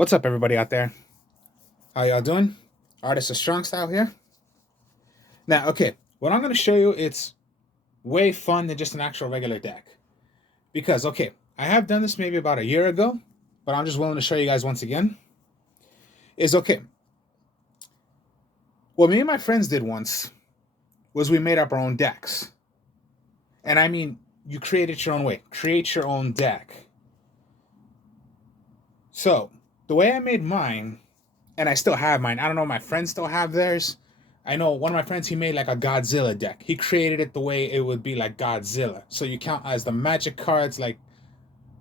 What's up, everybody out there? How y'all doing? Artist of Strong Style here. Now, okay, what I'm going to show you, it's way fun than just an actual regular deck. Because, okay, I have done this maybe about a year ago, but I'm just willing to show you guys once again. Is okay. What me and my friends did once was we made up our own decks. And I mean, you create it your own way. Create your own deck. So, the way I made mine, and I still have mine. I don't know if my friends still have theirs. I know one of my friends, he made like a Godzilla deck. He created it the way it would be like Godzilla. So you count as the magic cards like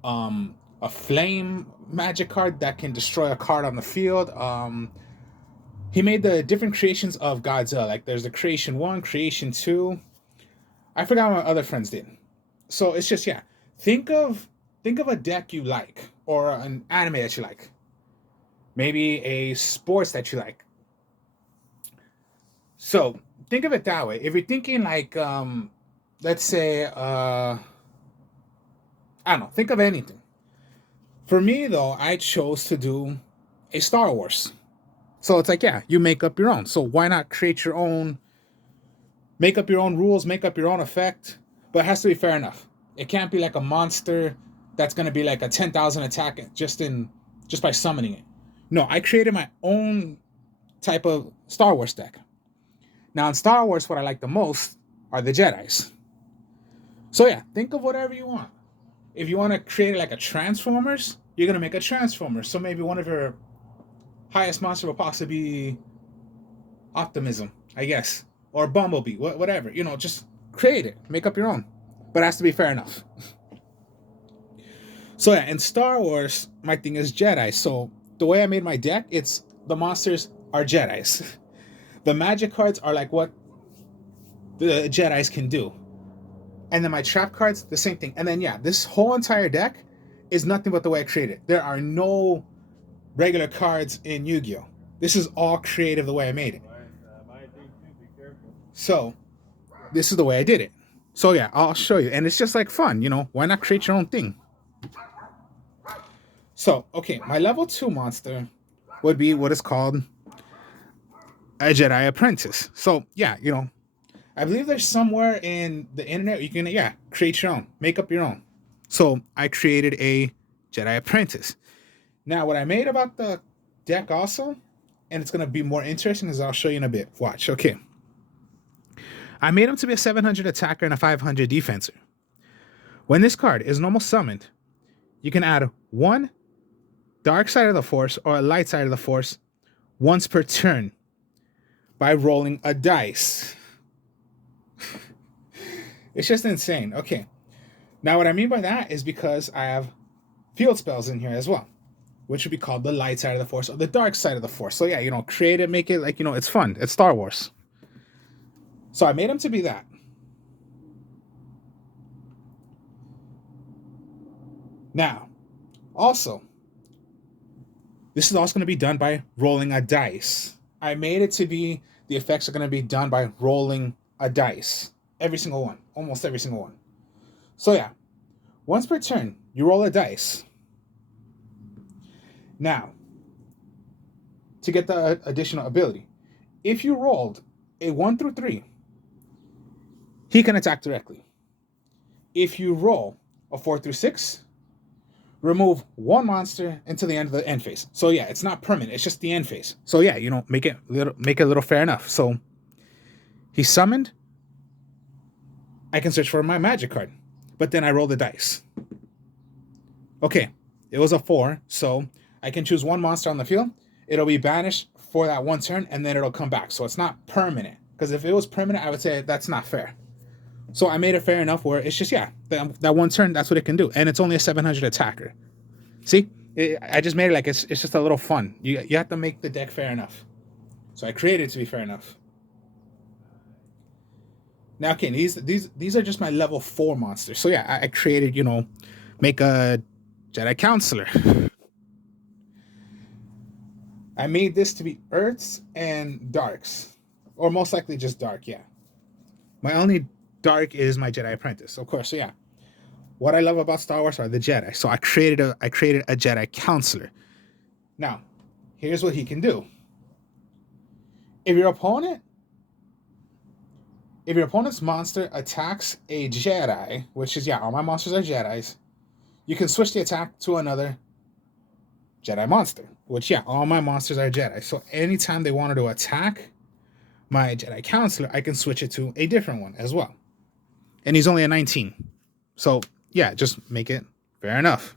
a flame magic card that can destroy a card on the field. He made the different creations of Godzilla. Like there's the creation 1, creation 2. I forgot what my other friends did. So it's just, yeah. Think of a deck you like or an anime that you like. Maybe a sports that you like. So think of it that way. If you're thinking like, let's say, I don't know, think of anything. For me, though, I chose to do a Star Wars. So it's like, yeah, you make up your own. So why not create your own, make up your own rules, make up your own effect, but it has to be fair enough. It can't be like a monster that's going to be like a 10,000 attack just by summoning it. No, I created my own type of Star Wars deck. Now, in Star Wars, what I like the most are the Jedis. So yeah, think of whatever you want. If you want to create like a Transformers, you're going to make a Transformers. So maybe one of your highest monster will possibly be Optimism, I guess. Or Bumblebee, whatever. You know, just create it. Make up your own. But it has to be fair enough. So yeah, in Star Wars, my thing is Jedi. So the way I made my deck, it's the monsters are Jedis. The magic cards are like what the Jedis can do. And then my trap cards, the same thing. And then yeah, this whole entire deck is nothing but the way I created it. There are no regular cards in Yu-Gi-Oh! This is all creative the way I made it. So this is the way I did it. So yeah, I'll show you. And it's just like fun, you know, why not create your own thing? So, okay, my level 2 monster would be what is called a Jedi Apprentice. So, yeah, you know, I believe there's somewhere in the internet you can, yeah, create your own, make up your own. So, I created a Jedi Apprentice. Now, what I made about the deck also, and it's going to be more interesting, as I'll show you in a bit. Watch, okay. I made him to be a 700 attacker and a 500 defenser. When this card is normal summoned, you can add one dark side of the force or a light side of the force once per turn by rolling a dice. It's just insane. Okay. Now, what I mean by that is because I have field spells in here as well, which would be called the light side of the force or the dark side of the force. So, yeah, you know, create it, make it like, you know, it's fun. It's Star Wars. So I made him to be that. Now, also, this is also going to be done by rolling a dice. I made it to be, the effects are going to be done by rolling a dice. Every single one. Almost every single one. So yeah, once per turn, you roll a dice. Now, to get the additional ability, if you rolled a 1 through 3, he can attack directly. If you roll a 4 through 6, remove one monster until the end of the end phase. So yeah, it's not permanent. It's just the end phase. So yeah, you know, make it a little fair enough. So he summoned. I can search for my magic card, but then I roll the dice. Okay, it was a 4, so I can choose one monster on the field. It'll be banished for that one turn, and then it'll come back. So it's not permanent. Because if it was permanent, I would say that's not fair. So I made it fair enough where it's just, yeah, that one turn, that's what it can do. And it's only a 700 attacker. See? I just made it like it's just a little fun. You have to make the deck fair enough. So I created it to be fair enough. Now, okay, these are just my level 4 monsters. So yeah, I created, you know, make a Jedi Counselor. I made this to be Earths and Darks. Or most likely just Dark, yeah. My only Dark is my Jedi Apprentice, of course. So yeah, what I love about Star Wars are the Jedi. So I created a Jedi Counselor. Now, here's what he can do. If your opponent, if your opponent's monster attacks a Jedi, which is, yeah, all my monsters are Jedis, you can switch the attack to another Jedi monster, which, yeah, all my monsters are Jedi. So anytime they wanted to attack my Jedi counselor, I can switch it to a different one as well. And he's only a 19. So, yeah, just make it fair enough.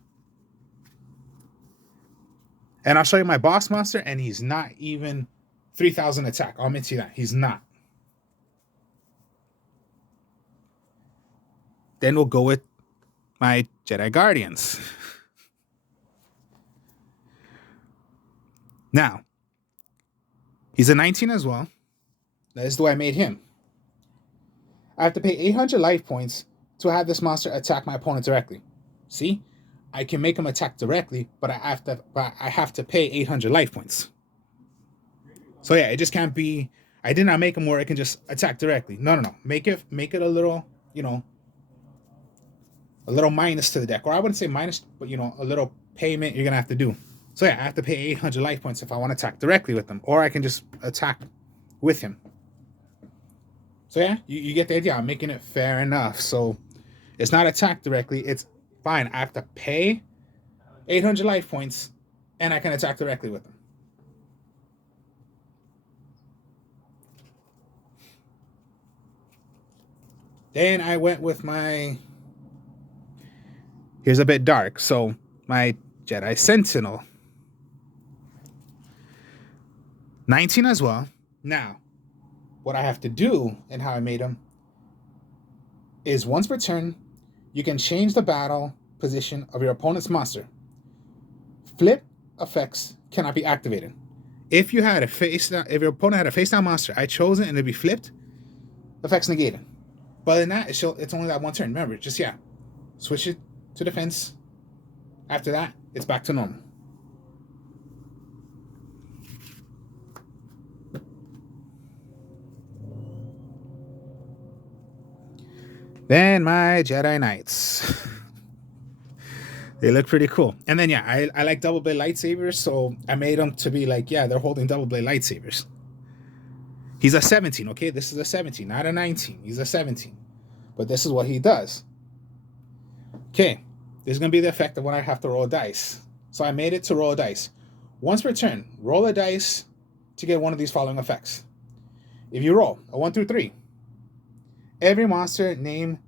And I'll show you my boss monster, and he's not even 3,000 attack. I'll admit to you that. He's not. Then we'll go with my Jedi Guardians. Now, he's a 19 as well. That is the way I made him. I have to pay 800 life points to have this monster attack my opponent directly. See? I can make him attack directly, but I have to pay 800 life points. So yeah, it just can't be. I did not make him where it can just attack directly. No. Make it a little, a little minus to the deck, or I wouldn't say minus, but a little payment you're gonna have to do. So yeah, I have to pay 800 life points if I want to attack directly with them, or I can just attack with him. So yeah, you get the idea. I'm making it fair enough. So it's not attack directly. It's fine. I have to pay 800 life points, and I can attack directly with them. Then I went with my... Here's a bit dark. So my Jedi Sentinel. 19 as well. Now, what I have to do and how I made him is once per turn, you can change the battle position of your opponent's monster. Flip effects cannot be activated. If your opponent had a face down monster, I chose it and it'd be flipped, effects negated. But in that, it's only that one turn. Remember, just switch it to defense. After that, it's back to normal. Then my Jedi Knights. They look pretty cool. And then, yeah, I like double blade lightsabers, so I made them to be like, yeah, they're holding double blade lightsabers. He's a 17, okay? This is a 17, not a 19. He's a 17. But this is what he does. Okay, this is going to be the effect of when I have to roll a dice. So I made it to roll a dice. Once per turn, roll a dice to get one of these following effects. If you roll a 1 through 3, every monster named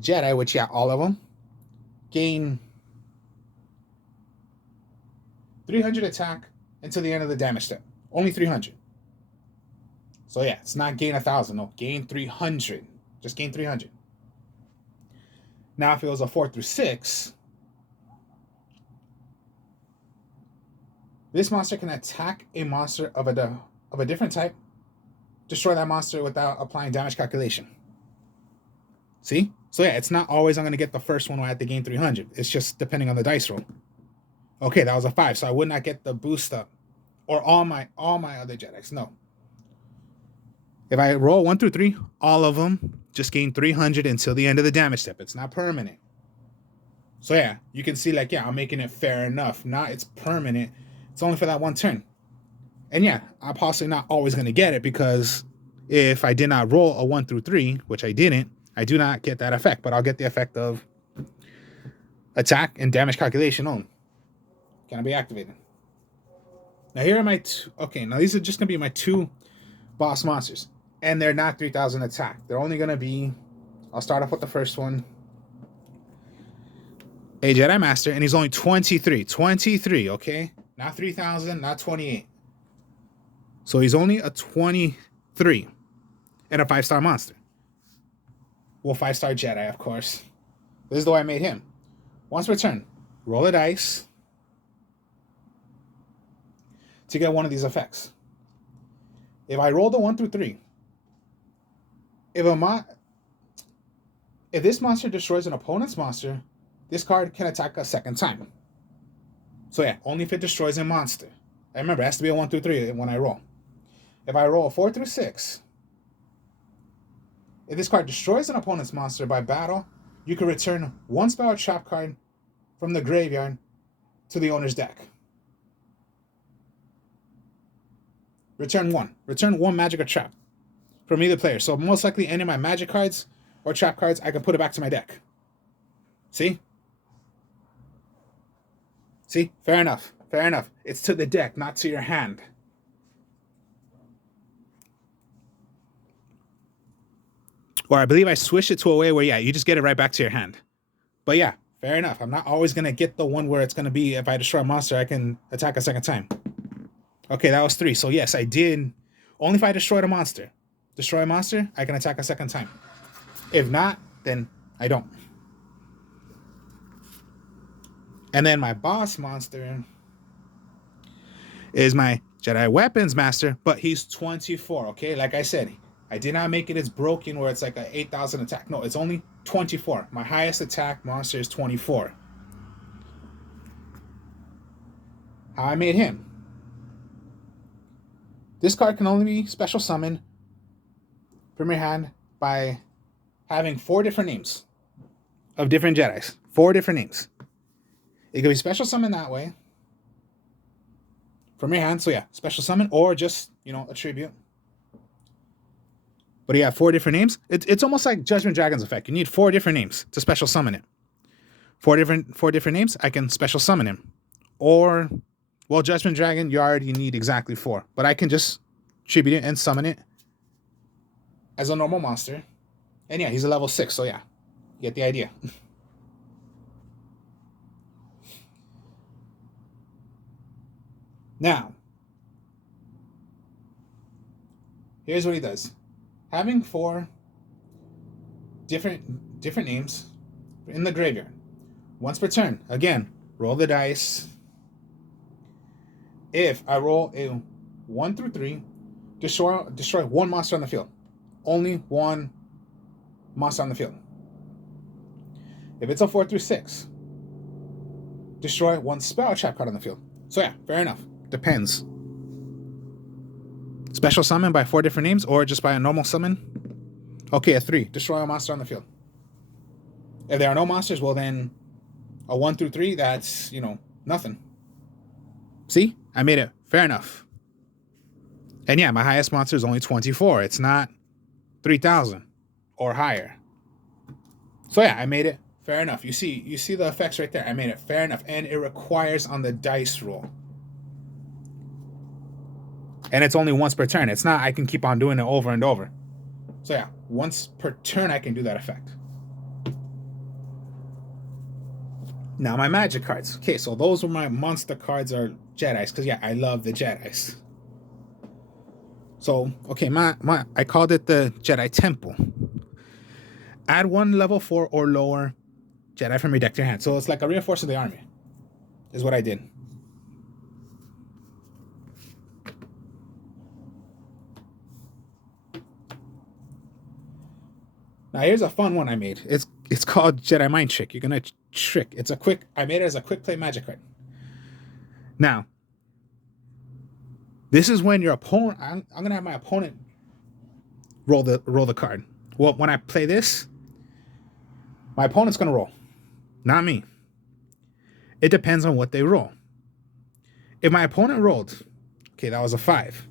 Jedi, which, yeah, all of them, gain 300 attack until the end of the damage step. Only 300. So yeah, it's not gain 1,000. No, gain 300. Just gain 300. Now, if it was a 4 through 6, this monster can attack a monster of a different type, destroy that monster without applying damage calculation. See? So yeah, it's not always I'm going to get the first one when I have to gain 300. It's just depending on the dice roll. Okay, that was a 5, so I would not get the boost up. Or all my other Jedis. No. If I roll 1 through 3, all of them just gain 300 until the end of the damage step. It's not permanent. So yeah, you can see like, yeah, I'm making it fair enough. Not it's permanent. It's only for that one turn. And yeah, I'm possibly not always going to get it because if I did not roll a 1 through 3, which I didn't, I do not get that effect. But I'll get the effect of attack and damage calculation on. Can be activated. Now here are my two. Okay, now these are just going to be my 2 boss monsters. And they're not 3,000 attack. They're only going to be... I'll start off with the first one. A Jedi Master, and he's only 23. 23, okay? Not 3,000, not 28. So he's only a 23. And a 5-star monster. Well, 5-star Jedi, of course. This is the way I made him. Once per turn, roll a dice to get one of these effects. If I roll the 1 through 3, if this monster destroys an opponent's monster, this card can attack a second time. So yeah, only if it destroys a monster. And remember, it has to be a 1 through 3 when I roll. If I roll a 4 through 6, if this card destroys an opponent's monster by battle, you can return 1 spell or trap card from the graveyard to the owner's deck. Return one. Return one magic or trap from either player. So most likely any of my magic cards or trap cards, I can put it back to my deck. See? See? Fair enough. Fair enough. It's to the deck, not to your hand. Or I believe I switched it to a way where, yeah, you just get it right back to your hand. But yeah, fair enough. I'm not always going to get the one where it's going to be, if I destroy a monster, I can attack a second time. Okay, that was 3. So yes, I did. Only if I destroyed a monster. Destroy a monster, I can attack a second time. If not, then I don't. And then my boss monster is my Jedi Weapons Master, but he's 24, okay? Like I said, I did not make it as broken where it's like an 8,000 attack. No, it's only 24. My highest attack monster is 24. How I made him. This card can only be special summoned from your hand by having 4 different names of different Jedis. 4 different names. It can be special summoned that way from your hand. So yeah, special summon or just, a tribute. But you have 4 different names. It's almost like Judgment Dragon's effect. You need 4 different names to special summon it. 4 different names, I can special summon him. Or, well, Judgment Dragon, you already need exactly 4. But I can just tribute it and summon it as a normal monster. And yeah, he's a level 6, so yeah, you get the idea. Now, here's what he does. Having 4 different names in the graveyard. Once per turn, again, roll the dice. If I roll a 1 through 3, destroy 1 monster on the field. Only 1 monster on the field. If it's a 4 through 6, destroy 1 spell trap card on the field. So yeah, fair enough. Depends. Special summon by 4 different names or just by a normal summon? Okay, a 3. Destroy a monster on the field. If there are no monsters, well then a 1 through 3, that's, nothing. See? I made it. Fair enough. And yeah, my highest monster is only 24. It's not 3,000 or higher. So yeah, I made it. Fair enough. You see the effects right there. I made it fair enough. And it requires on the dice roll. And it's only once per turn. It's not I can keep on doing it over and over. So yeah, once per turn I can do that effect. Now my magic cards. Okay, so those were my monster cards or Jedis. Because yeah, I love the Jedis. So, okay, I called it the Jedi Temple. Add 1 level 4 or lower Jedi from your deck to your hand. So it's like a reinforce of the army. Is what I did. Now here's a fun one I made. It's called Jedi Mind Trick. You're gonna trick. I made it as a quick play magic card. Now, this is when your opponent. I'm gonna have my opponent roll the card. Well, when I play this, my opponent's gonna roll, not me. It depends on what they roll. If my opponent rolled, okay, that was a 5.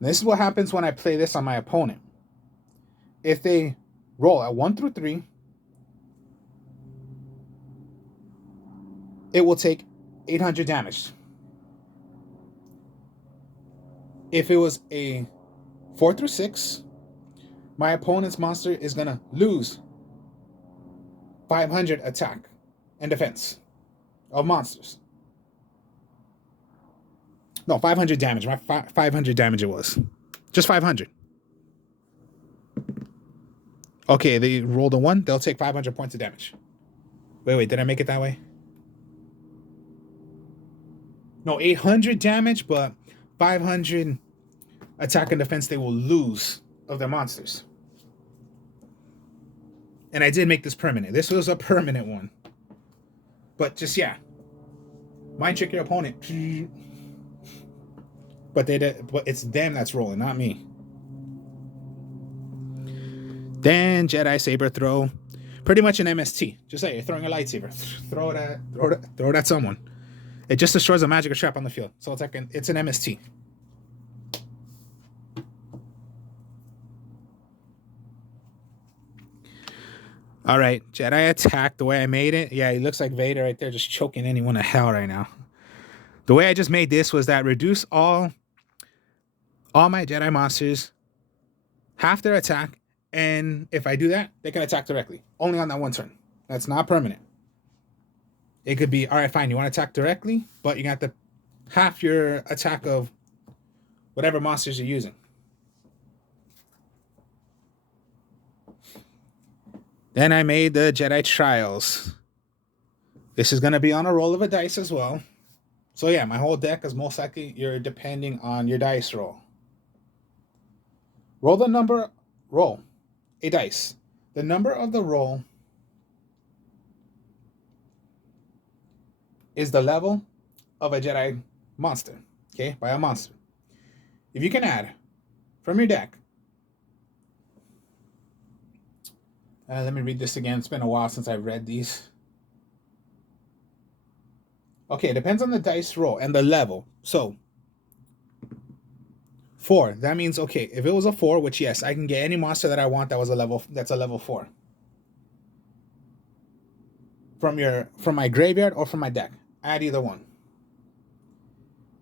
This is what happens when I play this on my opponent. If they roll at 1 through 3, it will take 800 damage. If it was a 4 through 6, my opponent's monster is going to lose 500 attack and defense of monsters. No, 500 damage. 500 damage it was. Just 500. Okay, they rolled a 1. They'll take 500 points of damage. Wait, did I make it that way? No, 800 damage, but 500 attack and defense they will lose of their monsters. And I did make this permanent. This was a permanent one. But just, yeah. Mind trick your opponent. But it's them that's rolling, not me. Then Jedi Saber throw. Pretty much an MST. Just like you're throwing a lightsaber. Throw it at someone. It just destroys a magic or trap on the field. So it's like it's an MST. All right, Jedi attack. The way I made it, yeah, he looks like Vader right there, just choking anyone to hell right now. The way I just made this was that reduce all my Jedi monsters, half their attack, and if I do that, they can attack directly, only on that one turn. That's not permanent. It could be, all right, fine, you want to attack directly, but you got the half your attack of whatever monsters you're using. Then I made the Jedi Trials. This is going to be on a roll of a dice as well. So yeah, my whole deck is most likely you're depending on your dice roll. Roll a dice. The number of the roll is the level of a Jedi monster, okay, by a monster. If you can add from your deck, let me read this again. It's been a while since I've read these. Okay, it depends on the dice roll and the level. So 4, that means, okay, if it was a 4, which yes, I can get any monster that I want that's a level 4. From my graveyard or from my deck. Add either one.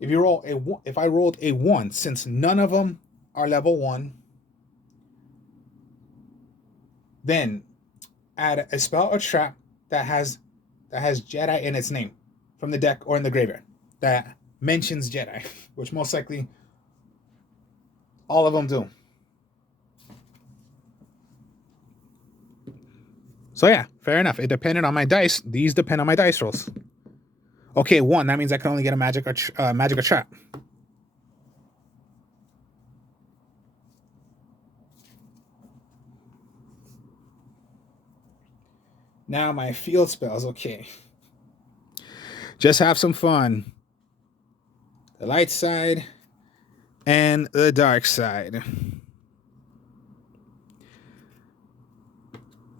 If I rolled a 1, since none of them are level 1, then add a spell or trap that has Jedi in its name from the deck or in the graveyard that mentions Jedi, which most likely all of them do. So yeah, fair enough. It depended on my dice. These depend on my dice rolls. Okay, 1. That means I can only get a magic or trap. Now my field spells. Okay. Just have some fun. The light side and the dark side.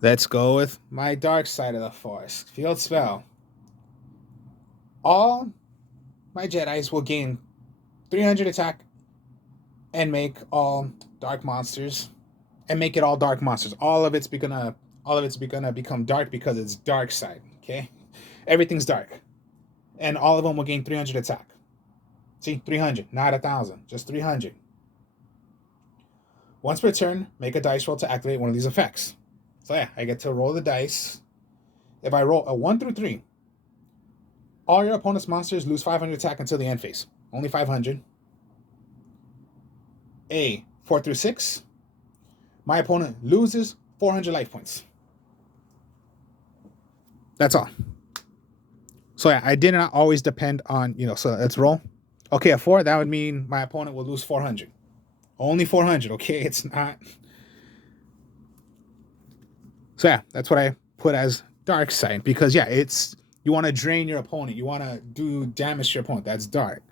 Let's go with my dark side of the force. Field spell. All my Jedis will gain 300 attack and make all dark monsters. And make it all dark monsters. All of it's gonna become dark because it's dark side. Okay? Everything's dark. And all of them will gain 300 attack. See, 300, not 1,000, just 300. Once per turn, make a dice roll to activate one of these effects. So yeah, I get to roll the dice. If I roll a 1 through 3, all your opponent's monsters lose 500 attack until the end phase. Only 500. A 4 through 6, my opponent loses 400 life points. That's all. So yeah, I did not always depend on, so let's roll. Okay, a 4, that would mean my opponent will lose 400. Only 400, okay? It's not. So yeah, that's what I put as dark side because yeah, you want to drain your opponent. You want to do damage to your opponent. That's dark.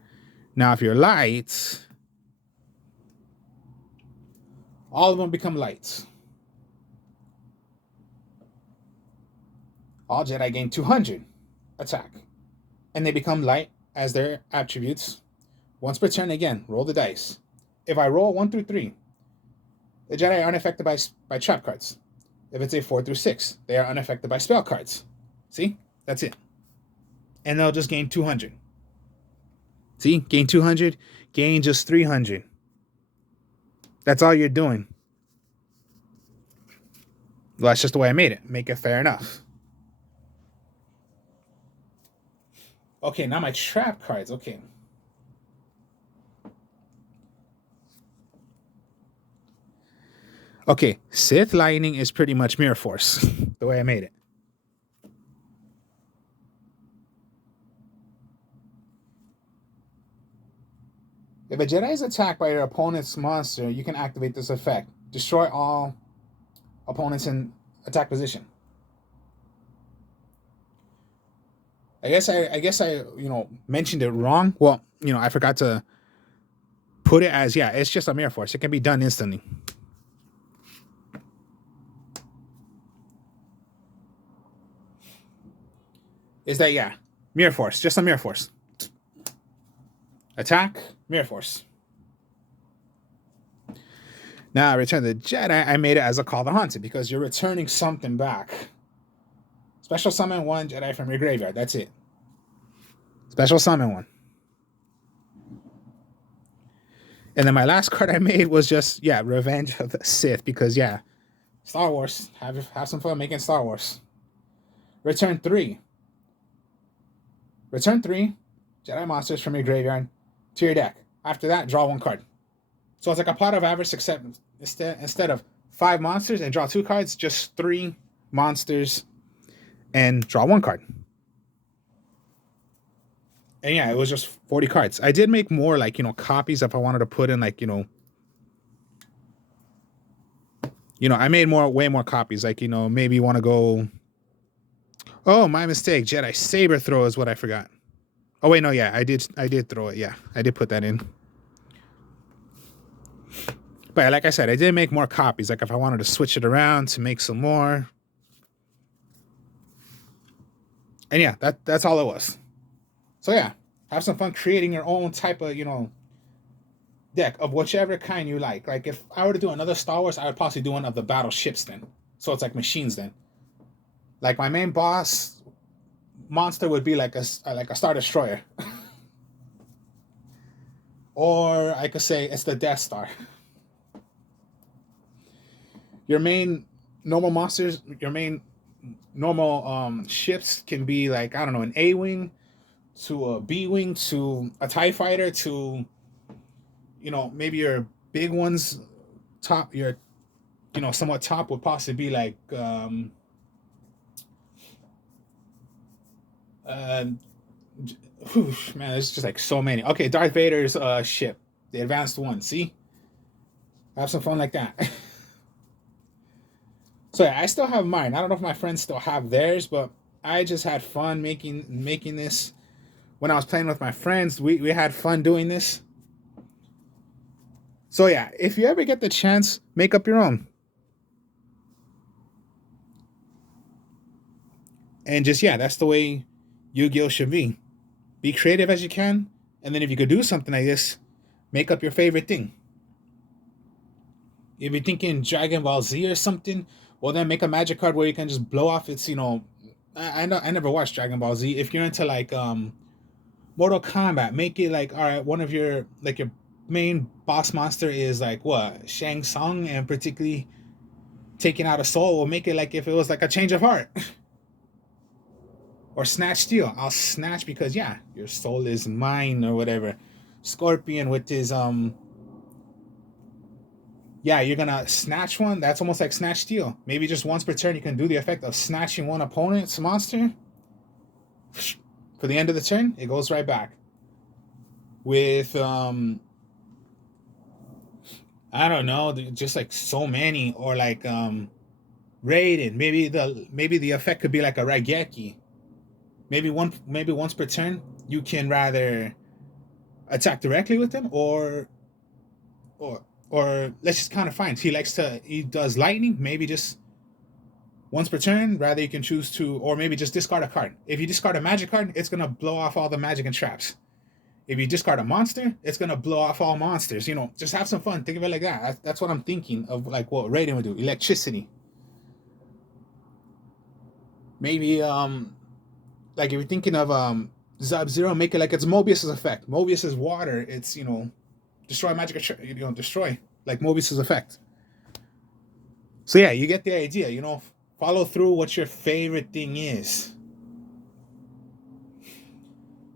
Now, if you're light, all of them become lights. All Jedi gain 200 attack. And they become light as their attributes. Once per turn, again, roll the dice. If I roll 1 through 3, the Jedi are unaffected by trap cards. If it's a 4 through 6, they are unaffected by spell cards. See? That's it. And they'll just gain 200. See? Gain 200, gain just 300. That's all you're doing. Well, that's just the way I made it. Make it fair enough. Okay, now my trap cards. Okay. Okay, Sith Lightning is pretty much Mirror Force, the way I made it. If a Jedi is attacked by your opponent's monster, you can activate this effect. Destroy all opponents in attack position. I guess I mentioned it wrong. Well, I forgot to put it as, yeah, it's just a Mirror Force. It can be done instantly. Is that, yeah, Mirror Force, just a Mirror Force. Attack, Mirror Force. Now, Return of the Jedi, I made it as a Call the Haunted because you're returning something back. Special summon one Jedi from your graveyard. That's it. Special summon one. And then my last card I made was just, yeah, Revenge of the Sith because, yeah, Star Wars. Have some fun making Star Wars. Return 3. Return 3 Jedi monsters from your graveyard to your deck. After that, draw one card. So it's like a pot of average, except instead of 5 monsters and draw 2 cards, just 3 monsters and draw 1 card. And yeah, it was just 40 cards. I did make more, like, copies if I wanted to put in, like, I made way more copies. Like, maybe you want to go. Oh, my mistake. Jedi Saber Throw is what I forgot. Oh wait, no, yeah, I did throw it. Yeah, I did put that in. But like I said, I did make more copies. Like if I wanted to switch it around to make some more. And yeah, that's all it was. So yeah, have some fun creating your own type of, deck of whichever kind you like. Like if I were to do another Star Wars, I would possibly do one of the battleships then. So it's like machines then. Like my main boss monster would be like a Star Destroyer. Or I could say it's the Death Star. Your main normal monsters, your main normal ships can be like, I don't know, an A-Wing to a B-Wing to a TIE Fighter to, maybe your big ones top, your, somewhat top would possibly be like, man, there's just like so many. Okay, Darth Vader's ship, the advanced one. See, have some fun like that. So yeah, I still have mine. I don't know if my friends still have theirs, but I just had fun making this. When I was playing with my friends, we had fun doing this. So yeah, if you ever get the chance, make up your own. And just, yeah, that's the way Yu-Gi-Oh should be. Be creative as you can, and then if you could do something like this, make up your favorite thing. If you're thinking Dragon Ball Z or something, well then make a magic card where you can just blow off its, I never watched Dragon Ball Z. If you're into like Mortal Kombat, make it like, all right, one of your main boss monster is like what, Shang Tsung, and particularly taking out a soul, will make it like if it was like a change of heart. Or Snatch Steel. I'll snatch because yeah, your soul is mine or whatever. Scorpion with his yeah, you're gonna snatch one. That's almost like Snatch Steel. Maybe just once per turn you can do the effect of snatching one opponent's monster. For the end of the turn, it goes right back. With I don't know, just like so many, or like Raiden. Maybe the effect could be like a Raigeki. Maybe once per turn, you can rather attack directly with him, or let's just kind of find. He does lightning. Maybe just once per turn. Rather, you can choose to, or maybe just discard a card. If you discard a magic card, it's gonna blow off all the magic and traps. If you discard a monster, it's gonna blow off all monsters. Just have some fun. Think of it like that. That's what I'm thinking of, like what Raiden would do. Electricity. Maybe like if you're thinking of Sub-Zero, make it like it's Mobius's effect. Mobius is water. It's destroy magic, destroy like Mobius's effect. So yeah, you get the idea. Follow through what your favorite thing is.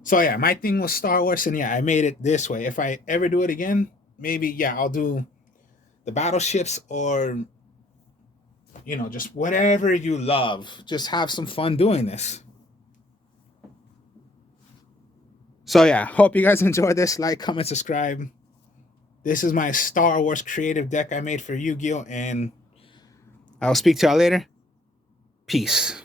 So yeah, my thing was Star Wars, and yeah, I made it this way. If I ever do it again, maybe yeah, I'll do the battleships, or just whatever you love. Just have some fun doing this. So yeah, hope you guys enjoyed this. Like, comment, subscribe. This is my Star Wars creative deck I made for Yu-Gi-Oh! And I'll speak to y'all later. Peace.